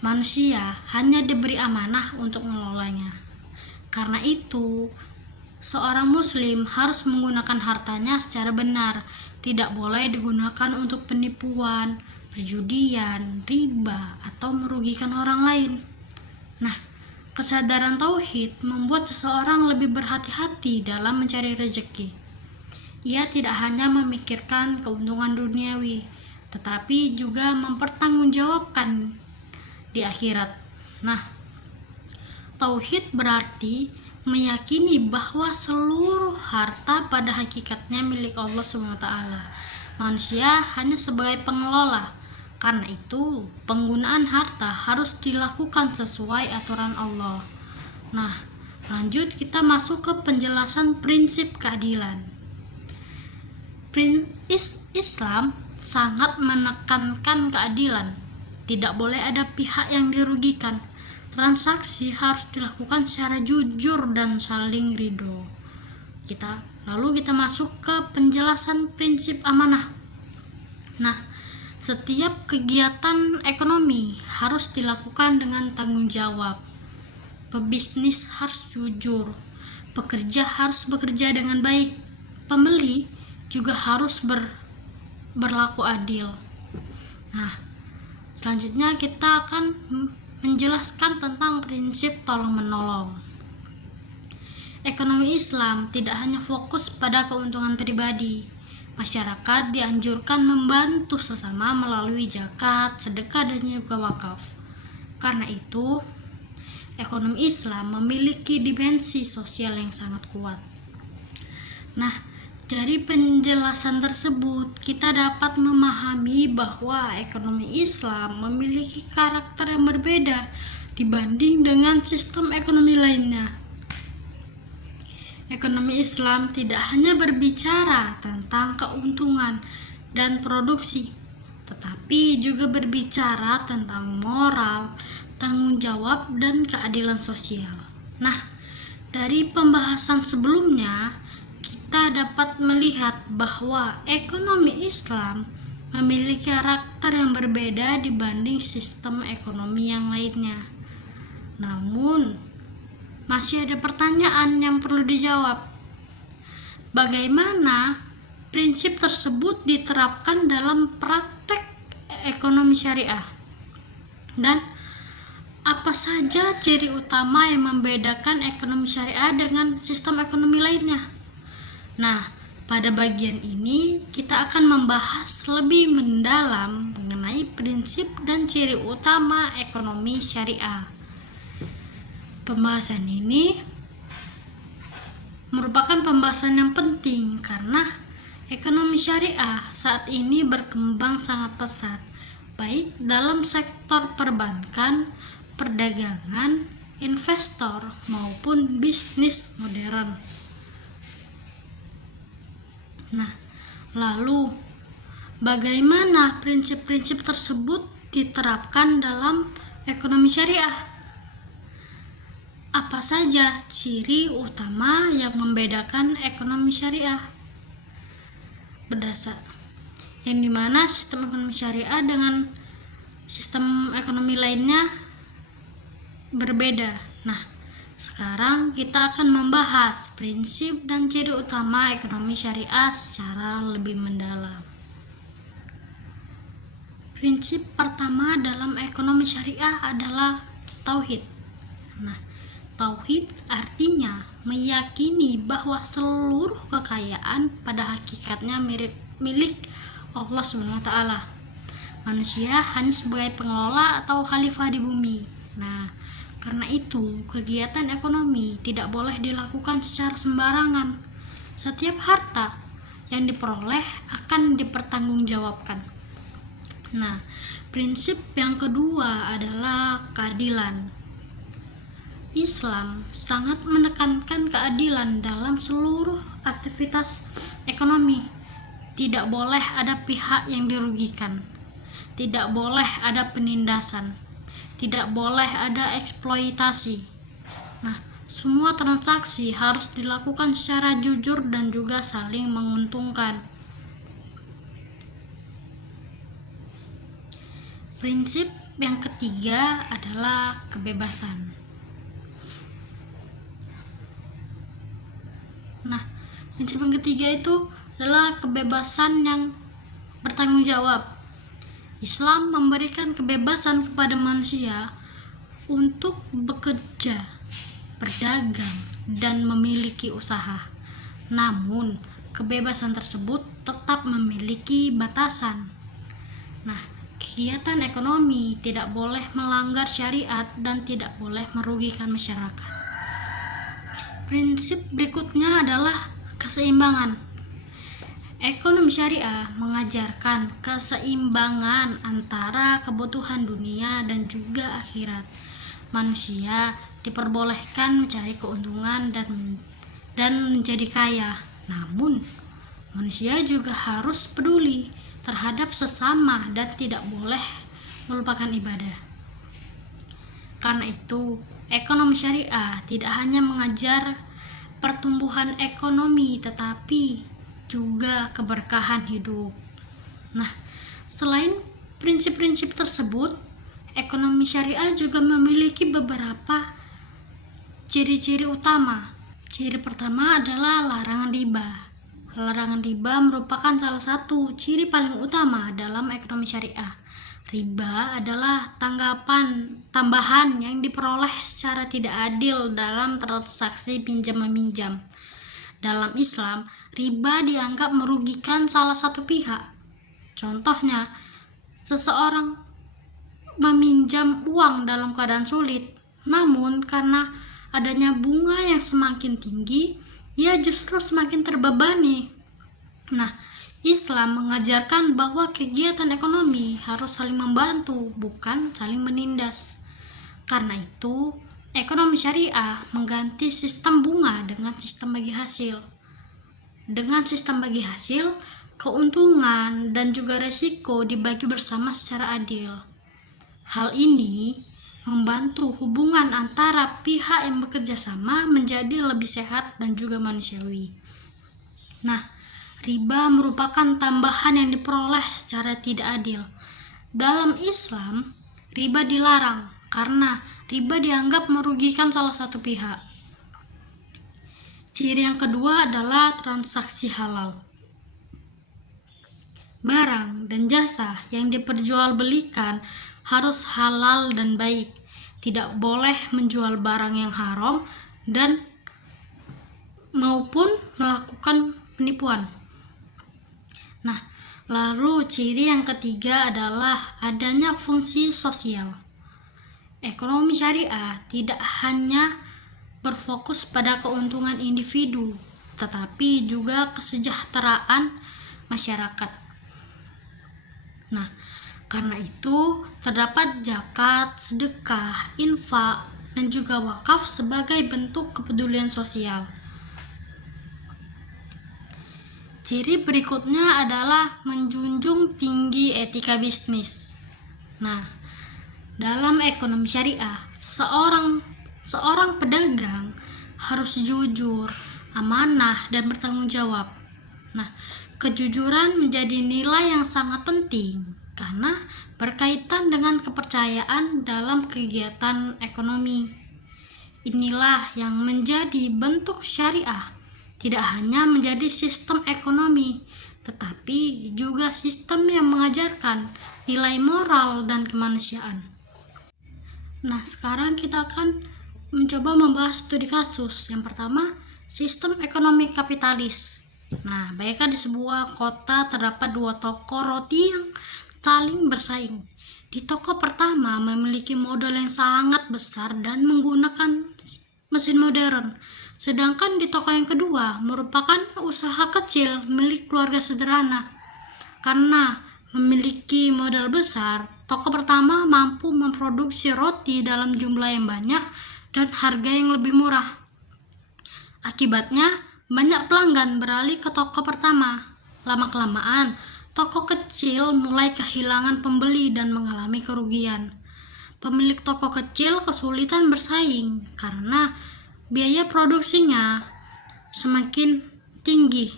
Manusia hanya diberi amanah untuk mengelolanya. Karena itu, seorang muslim harus menggunakan hartanya secara benar, tidak boleh digunakan untuk penipuan, perjudian, riba, atau merugikan orang lain. Nah, kesadaran tauhid membuat seseorang lebih berhati-hati dalam mencari rezeki. Ia tidak hanya memikirkan keuntungan duniawi, tetapi juga mempertanggungjawabkan di akhirat. Nah, tauhid berarti meyakini bahwa seluruh harta pada hakikatnya milik Allah SWT. Manusia hanya sebagai pengelola. Karena itu, penggunaan harta harus dilakukan sesuai aturan Allah. Nah, lanjut kita masuk ke penjelasan prinsip keadilan. Islam sangat menekankan keadilan. Tidak boleh ada pihak yang dirugikan. Transaksi harus dilakukan secara jujur dan saling ridho. Lalu kita masuk ke penjelasan prinsip amanah. Nah, setiap kegiatan ekonomi harus dilakukan dengan tanggung jawab. Pebisnis harus jujur. Pekerja harus bekerja dengan baik. Pembeli juga harus berlaku adil. Nah, selanjutnya kita akan menjelaskan tentang prinsip tolong-menolong. Ekonomi Islam tidak hanya fokus pada keuntungan pribadi. Masyarakat dianjurkan membantu sesama melalui zakat, sedekah, dan juga wakaf. Karena itu, ekonomi Islam memiliki dimensi sosial yang sangat kuat. Nah, dari penjelasan tersebut, kita dapat memahami bahwa ekonomi Islam memiliki karakter yang berbeda dibanding dengan sistem ekonomi lainnya. Ekonomi Islam tidak hanya berbicara tentang keuntungan dan produksi, tetapi juga berbicara tentang moral, tanggung jawab, dan keadilan sosial. Nah, dari pembahasan sebelumnya, kita dapat melihat bahwa ekonomi Islam memiliki karakter yang berbeda dibanding sistem ekonomi yang lainnya. Namun, masih ada pertanyaan yang perlu dijawab. Bagaimana prinsip tersebut diterapkan dalam praktek ekonomi syariah? Dan apa saja ciri utama yang membedakan ekonomi syariah dengan sistem ekonomi lainnya? Nah, pada bagian ini kita akan membahas lebih mendalam mengenai prinsip dan ciri utama ekonomi syariah. Pembahasan ini merupakan pembahasan yang penting karena ekonomi syariah saat ini berkembang sangat pesat, baik dalam sektor perbankan, perdagangan, investor, maupun bisnis modern. Nah, lalu bagaimana prinsip-prinsip tersebut diterapkan dalam ekonomi syariah? Apa saja ciri utama yang membedakan ekonomi syariah? yang dimana sistem ekonomi syariah dengan sistem ekonomi lainnya berbeda. Nah, sekarang kita akan membahas prinsip dan ciri utama ekonomi syariah secara lebih mendalam. Prinsip pertama dalam ekonomi syariah adalah tauhid. Nah, tauhid artinya meyakini bahwa seluruh kekayaan pada hakikatnya milik Allah SWT. Manusia hanya sebagai pengelola atau khalifah di bumi. Nah, karena itu kegiatan ekonomi tidak boleh dilakukan secara sembarangan. Setiap harta yang diperoleh akan dipertanggungjawabkan. Nah, prinsip yang kedua adalah keadilan. Islam sangat menekankan keadilan dalam seluruh aktivitas ekonomi. Tidak boleh ada pihak yang dirugikan. Tidak boleh ada penindasan. Tidak boleh ada eksploitasi. Nah, semua transaksi harus dilakukan secara jujur dan juga saling menguntungkan. Prinsip yang ketiga adalah kebebasan. Nah, prinsip yang ketiga itu adalah kebebasan yang bertanggung jawab. Islam memberikan kebebasan kepada manusia untuk bekerja, berdagang, dan memiliki usaha. Namun, kebebasan tersebut tetap memiliki batasan. Nah, kegiatan ekonomi tidak boleh melanggar syariat dan tidak boleh merugikan masyarakat. Prinsip berikutnya adalah keseimbangan. Ekonomi syariah mengajarkan keseimbangan antara kebutuhan dunia dan juga akhirat. Manusia diperbolehkan mencari keuntungan dan menjadi kaya. Namun, manusia juga harus peduli terhadap sesama dan tidak boleh melupakan ibadah. Karena itu, ekonomi syariah tidak hanya mengajar pertumbuhan ekonomi tetapi juga keberkahan hidup. Nah, selain prinsip-prinsip tersebut, ekonomi syariah juga memiliki beberapa ciri-ciri utama. Ciri pertama adalah larangan riba. Larangan riba merupakan salah satu ciri paling utama dalam ekonomi syariah. Riba adalah tambahan yang diperoleh secara tidak adil dalam transaksi pinjam-meminjam. Dalam Islam, riba dianggap merugikan salah satu pihak. Contohnya, seseorang meminjam uang dalam keadaan sulit, namun karena adanya bunga yang semakin tinggi, ia justru semakin terbebani. Nah, Islam mengajarkan bahwa kegiatan ekonomi harus saling membantu, bukan saling menindas. Karena itu, ekonomi syariah mengganti sistem bunga dengan sistem bagi hasil. Dengan sistem bagi hasil, keuntungan dan juga resiko dibagi bersama secara adil. Hal ini membantu hubungan antara pihak yang bekerja sama menjadi lebih sehat dan juga manusiawi. Nah, riba merupakan tambahan yang diperoleh secara tidak adil. Dalam Islam, riba dilarang karena riba dianggap merugikan salah satu pihak. Ciri yang kedua adalah transaksi halal. Barang dan jasa yang diperjualbelikan harus halal dan baik. Tidak boleh menjual barang yang haram dan maupun melakukan penipuan. Nah, lalu ciri yang ketiga adalah adanya fungsi sosial. Ekonomi syariah tidak hanya berfokus pada keuntungan individu, tetapi juga kesejahteraan masyarakat. Nah, karena itu terdapat zakat, sedekah, infak, dan juga wakaf sebagai bentuk kepedulian sosial. Ciri berikutnya adalah menjunjung tinggi etika bisnis. Nah, dalam ekonomi syariah, seorang pedagang harus jujur, amanah, dan bertanggung jawab. Nah, kejujuran menjadi nilai yang sangat penting karena berkaitan dengan kepercayaan dalam kegiatan ekonomi. Inilah yang menjadi bentuk syariah, tidak hanya menjadi sistem ekonomi, tetapi juga sistem yang mengajarkan nilai moral dan kemanusiaan. Nah, sekarang kita akan mencoba membahas studi kasus. Yang pertama, sistem ekonomi kapitalis. Nah, bayangkan di sebuah kota terdapat dua toko roti yang saling bersaing. Di toko pertama memiliki modal yang sangat besar dan menggunakan mesin modern. Sedangkan di toko yang kedua merupakan usaha kecil milik keluarga sederhana. Karena memiliki modal besar, toko pertama mampu memproduksi roti dalam jumlah yang banyak dan harga yang lebih murah. Akibatnya, banyak pelanggan beralih ke toko pertama. Lama-kelamaan, toko kecil mulai kehilangan pembeli dan mengalami kerugian. Pemilik toko kecil kesulitan bersaing karena biaya produksinya semakin tinggi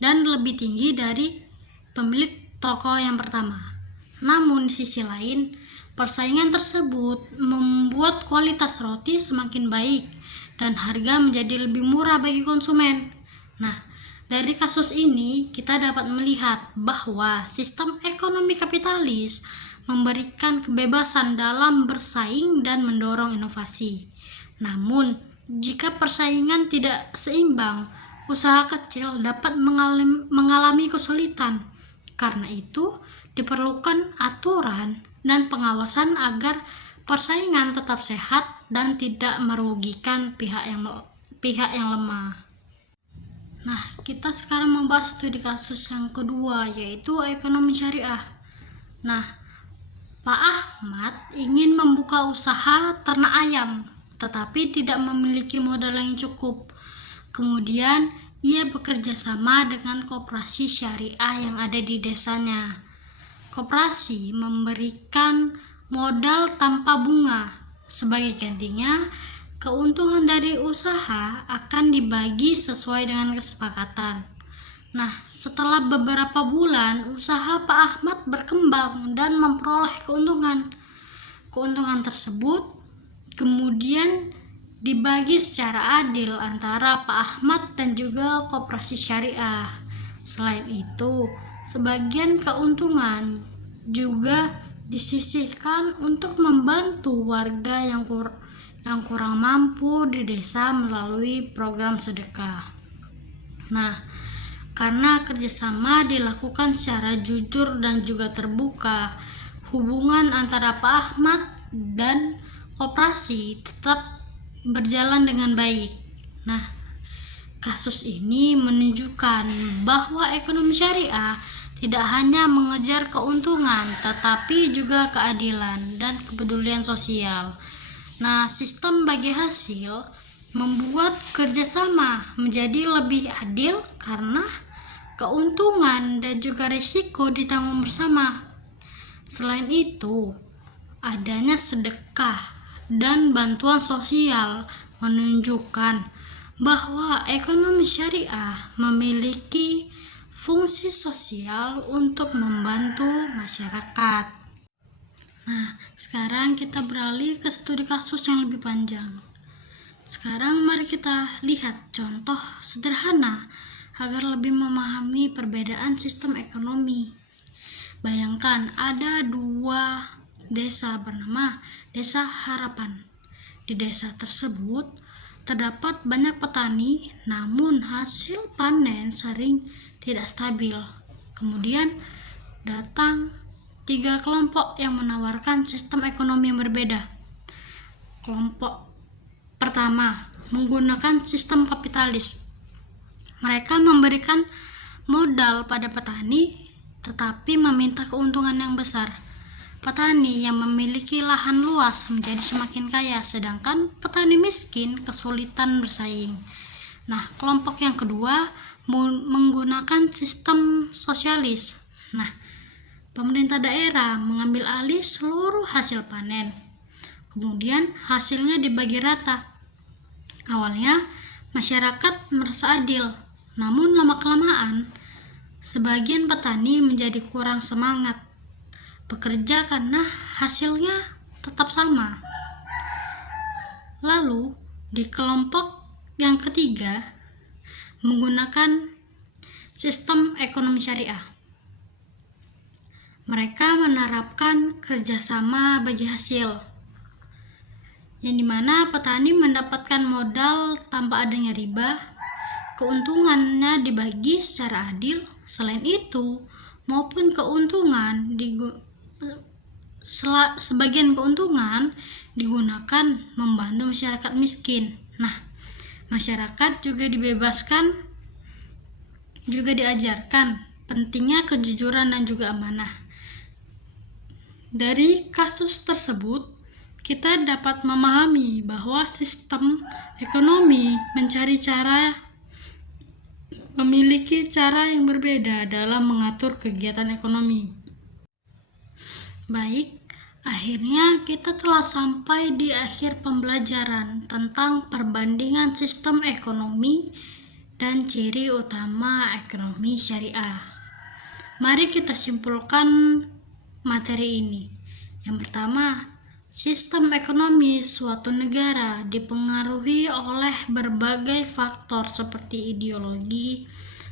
dan lebih tinggi dari pemilik toko yang pertama. Namun di sisi lain, persaingan tersebut membuat kualitas roti semakin baik dan harga menjadi lebih murah bagi konsumen. Nah, dari kasus ini kita dapat melihat bahwa sistem ekonomi kapitalis memberikan kebebasan dalam bersaing dan mendorong inovasi. Namun, jika persaingan tidak seimbang, usaha kecil dapat mengalami kesulitan. Karena itu, diperlukan aturan dan pengawasan agar persaingan tetap sehat dan tidak merugikan pihak yang lemah. Nah, kita sekarang membahas studi kasus yang kedua, yaitu ekonomi syariah. Nah, Pak Ahmad ingin membuka usaha ternak ayam, tetapi tidak memiliki modal yang cukup. Kemudian, ia bekerja sama dengan koperasi syariah yang ada di desanya. Koperasi memberikan modal tanpa bunga. Sebagai gantinya, keuntungan dari usaha akan dibagi sesuai dengan kesepakatan. Nah, setelah beberapa bulan, usaha Pak Ahmad berkembang dan memperoleh keuntungan. Keuntungan tersebut kemudian dibagi secara adil antara Pak Ahmad dan juga koperasi syariah. Selain itu, sebagian keuntungan juga disisihkan untuk membantu warga yang kurang mampu di desa melalui program sedekah. Nah, karena kerjasama dilakukan secara jujur dan juga terbuka, hubungan antara Pak Ahmad dan koperasi tetap berjalan dengan baik. Nah, kasus ini menunjukkan bahwa ekonomi syariah tidak hanya mengejar keuntungan, tetapi juga keadilan dan kepedulian sosial. Nah, sistem bagi hasil membuat kerjasama menjadi lebih adil karena keuntungan dan juga risiko ditanggung bersama. Selain itu, adanya sedekah dan bantuan sosial menunjukkan bahwa ekonomi syariah memiliki fungsi sosial untuk membantu masyarakat. Nah, sekarang kita beralih ke studi kasus yang lebih panjang. Sekarang mari kita lihat contoh sederhana agar lebih memahami perbedaan sistem ekonomi. Bayangkan ada dua desa bernama Desa Harapan. Di desa tersebut terdapat banyak petani, namun hasil panen sering tidak stabil. Kemudian datang 3 kelompok yang menawarkan sistem ekonomi yang berbeda. Kelompok pertama menggunakan sistem kapitalis. Mereka memberikan modal pada petani tetapi meminta keuntungan yang besar. Petani yang memiliki lahan luas menjadi semakin kaya, sedangkan petani miskin kesulitan bersaing. Nah, kelompok yang kedua menggunakan sistem sosialis. Nah, pemerintah daerah mengambil alih seluruh hasil panen. Kemudian hasilnya dibagi rata. Awalnya masyarakat merasa adil, Namun lama-kelamaan, sebagian petani menjadi kurang semangat bekerja karena hasilnya tetap sama. Lalu, di kelompok yang ketiga, menggunakan sistem ekonomi syariah. Mereka menerapkan kerjasama bagi hasil, yang dimana petani mendapatkan modal tanpa adanya riba, keuntungannya dibagi secara adil. Selain itu, maupun sebagian keuntungan digunakan membantu masyarakat miskin. Nah, masyarakat juga diajarkan pentingnya kejujuran dan juga amanah. Dari kasus tersebut, kita dapat memahami bahwa sistem ekonomi memiliki cara yang berbeda dalam mengatur kegiatan ekonomi. Baik, akhirnya kita telah sampai di akhir pembelajaran tentang perbandingan sistem ekonomi dan ciri utama ekonomi syariah. Mari kita simpulkan materi ini. Yang pertama, sistem ekonomi suatu negara dipengaruhi oleh berbagai faktor seperti ideologi,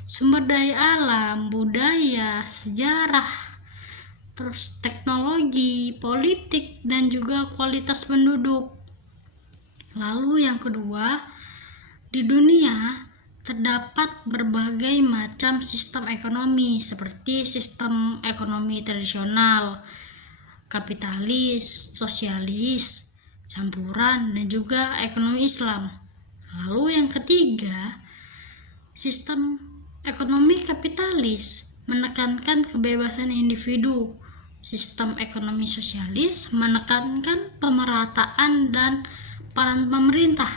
sumber daya alam, budaya, sejarah, terus teknologi, politik, dan juga kualitas penduduk. Lalu yang kedua, di dunia terdapat berbagai macam sistem ekonomi seperti sistem ekonomi tradisional, kapitalis, sosialis, campuran, dan juga ekonomi Islam. Lalu yang ketiga, sistem ekonomi kapitalis menekankan kebebasan individu. Sistem ekonomi sosialis menekankan pemerataan dan peran pemerintah.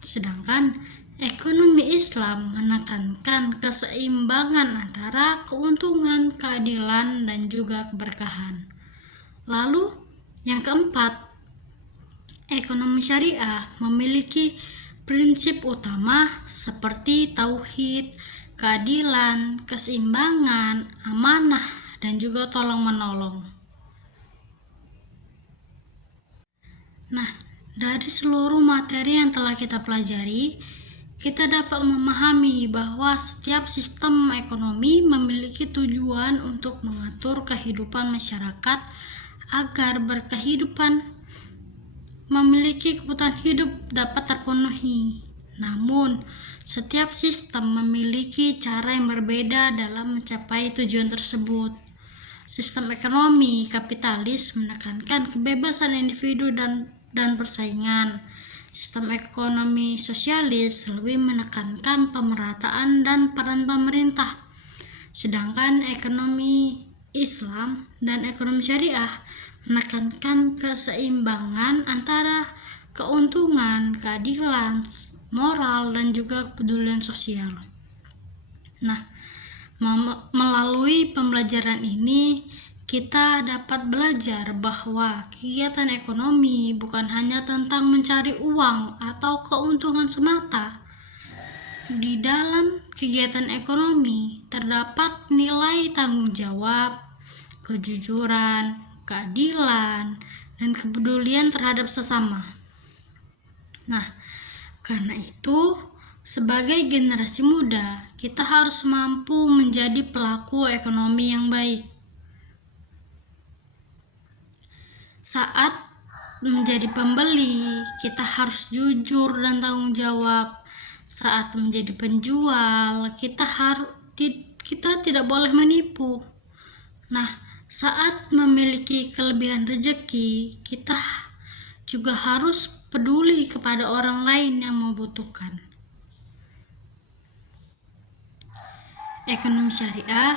Sedangkan ekonomi Islam menekankan keseimbangan antara keuntungan, keadilan, dan juga keberkahan. Lalu yang keempat, ekonomi syariah memiliki prinsip utama seperti tauhid, keadilan, keseimbangan, amanah, dan juga tolong-menolong. Nah, dari seluruh materi yang telah kita pelajari, kita dapat memahami bahwa setiap sistem ekonomi memiliki tujuan untuk mengatur kehidupan masyarakat agar memiliki kebutuhan hidup dapat terpenuhi. Namun, setiap sistem memiliki cara yang berbeda dalam mencapai tujuan tersebut. Sistem ekonomi kapitalis menekankan kebebasan individu dan persaingan. Sistem ekonomi sosialis lebih menekankan pemerataan dan peran pemerintah. Sedangkan ekonomi Islam dan ekonomi syariah menekankan keseimbangan antara keuntungan, keadilan, moral, dan juga kepedulian sosial. Nah, melalui pembelajaran ini kita dapat belajar bahwa kegiatan ekonomi bukan hanya tentang mencari uang atau keuntungan semata. Di dalam kegiatan ekonomi terdapat nilai tanggung jawab, kejujuran, keadilan, dan kepedulian terhadap sesama. Nah, karena itu, sebagai generasi muda, kita harus mampu menjadi pelaku ekonomi yang baik. Saat menjadi pembeli, kita harus jujur dan tanggung jawab. Saat menjadi penjual, kita tidak boleh menipu. Nah, saat memiliki kelebihan rezeki, kita juga harus peduli kepada orang lain yang membutuhkan. Ekonomi syariah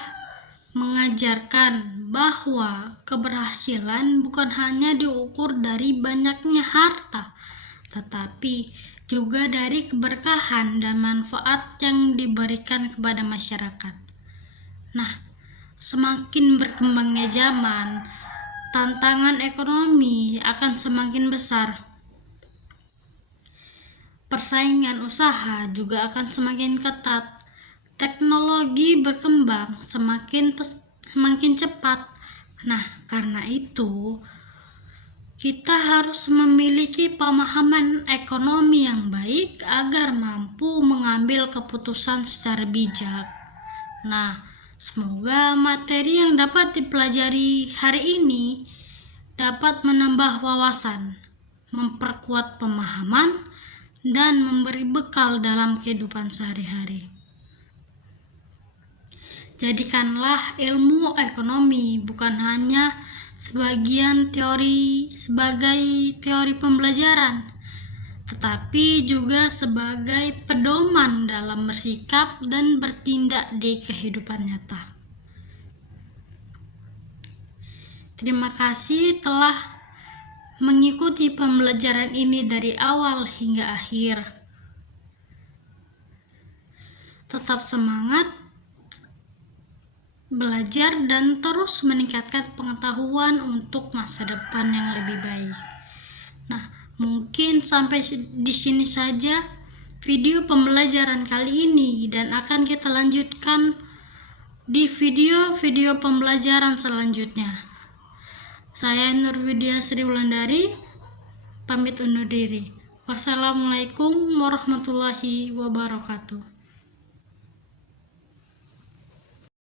mengajarkan bahwa keberhasilan bukan hanya diukur dari banyaknya harta, tetapi juga dari keberkahan dan manfaat yang diberikan kepada masyarakat. Nah, semakin berkembangnya zaman, tantangan ekonomi akan semakin besar. Persaingan usaha juga akan semakin ketat teknologi berkembang semakin cepat. Nah, karena itu kita harus memiliki pemahaman ekonomi yang baik agar mampu mengambil keputusan secara bijak. Nah, semoga materi yang dapat dipelajari hari ini dapat menambah wawasan, memperkuat pemahaman, dan memberi bekal dalam kehidupan sehari-hari. Jadikanlah ilmu ekonomi bukan hanya sebagai teori pembelajaran, tetapi juga sebagai pedoman dalam bersikap dan bertindak di kehidupan nyata. Terima kasih telah mengikuti pembelajaran ini dari awal hingga akhir. Tetap semangat belajar dan terus meningkatkan pengetahuan untuk masa depan yang lebih baik. Nah, mungkin sampai di sini saja video pembelajaran kali ini, dan akan kita lanjutkan di video-video pembelajaran selanjutnya. Saya Nurwidya Sri Wulandari, pamit undur diri. Wassalamualaikum warahmatullahi wabarakatuh.